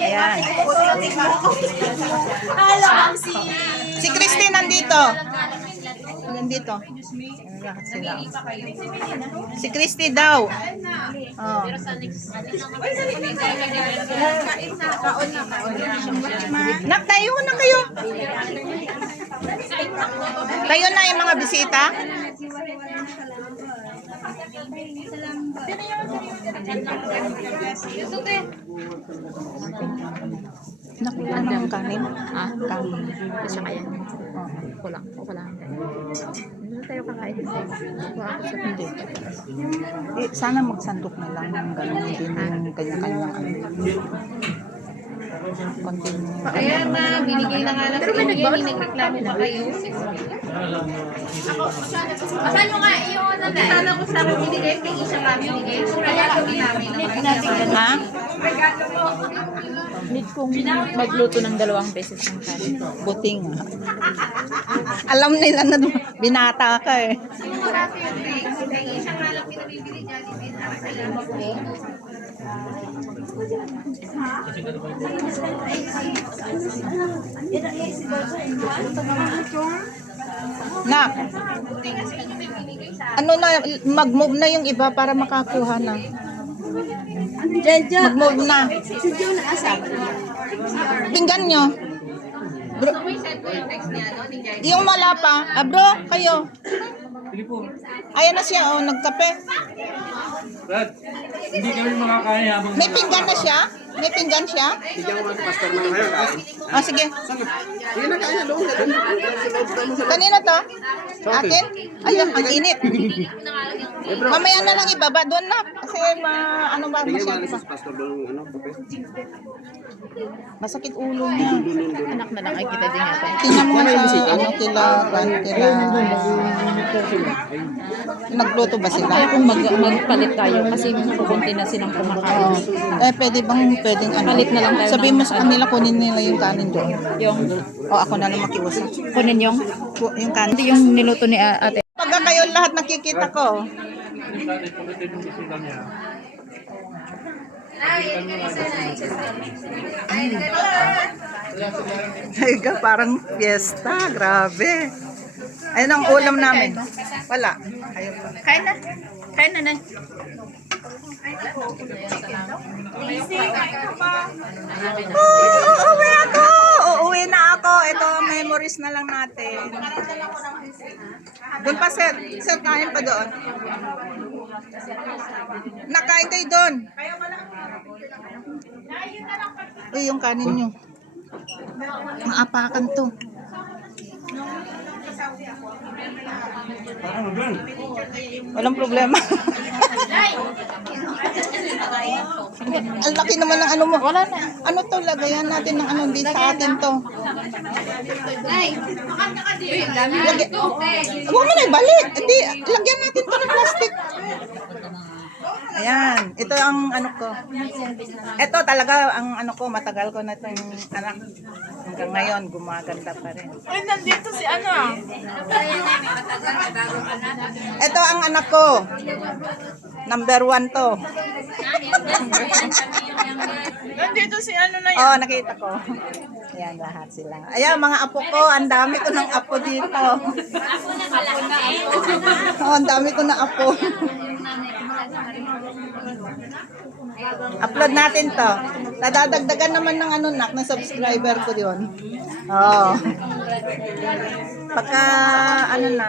Ayan. Si Christine nandito. Nandito. Lahat sila. Si Christy daw. Oh. Nak, tayo na kayo. Tayo na yung mga bisita. Nakuha ng kanin. Kanin. Kasi kaya. Kulang. Hindi tayo kakain. Kuha ako sa hindi. Sana magsandok na lang ng gano'n din yung kanya-kanya Kaya na, binigay na nga lang sa inyo yan, nagreklamo ba kayo? Asan nyo nga, yung ano na? Sana ko sa akin binigay, may isa nga binigay. Kaya gawin namin. Ha? Need kong magluto ng 2 beses ng kanin. Buting. Alam nila na binata ka eh. Yung marami yung things, may isa nga lang pinabibili niya, Nak, ano na, mag-move na yung iba para makakuha na. Mag-move na. Tingnan nyo. Bro, yung wala pa. Bro, kayo. Ayan na siya, oh, nagkape. Brad, hindi kami makakaya habang... May pinggan na siya? May pinggan siya? Bigyan mo ang pastor ng ngayon. Ah, sige. Hindi na kaya doon. Kanina to? Akin? Ayun, ang init. Mamaya na lang ibaba doon na. Kasi ano ba masyado pa. Pastor doon, ano, kape. Masakit ulo niya. Anak na lang ay kita din yata. Tingnan mo nga sa ano kila. Nagluto ba sila? Kaya kung magpalit tayo kasi pupunti na silang kumakain. Pwedeng ano. Palit na lang tayo. Sabihin mo sa kanila, kunin nila yung kanin doon. Yung, O ako na lang makiusap. kunin yung Yung kanin. yung niluto ni ate. Pagka kayo lahat nakikita ko. Ay, parang fiesta. Grabe. Ayun ang ulam namin. Wala. Ayun pa. Kain na. Kain na. Uuwi ako! Uuwi na ako. Ito, memories na lang natin. Doon pa, sir. Sir, kain pa doon. Nakain kayo doon. Uy, yung kanin nyo. Maapakan to. Walang problema. Ang laki naman ng ano mo. Wala na. Ano to, lagayan natin ng ano, di sa atin to. Huwag mo na ibalik. Hindi, lagyan natin to ng plastic. Ayan, ito ang ano ko. Ito talaga ang ano ko, matagal ko na itong anak. Hanggang ngayon, gumaganda pa rin. Ay, nandito si ano? Ito ang anak ko. Number 1 to. Nandito si ano na Oh, nakita ko. Ayan, lahat sila. Ayan, mga apo ko. Ang dami ko ng apo dito. Oh, ang dami ko ng apo. Upload natin to. Nadadagdagan naman ng ano nak, ng subscriber ko yun. Oh. Pagka ano na.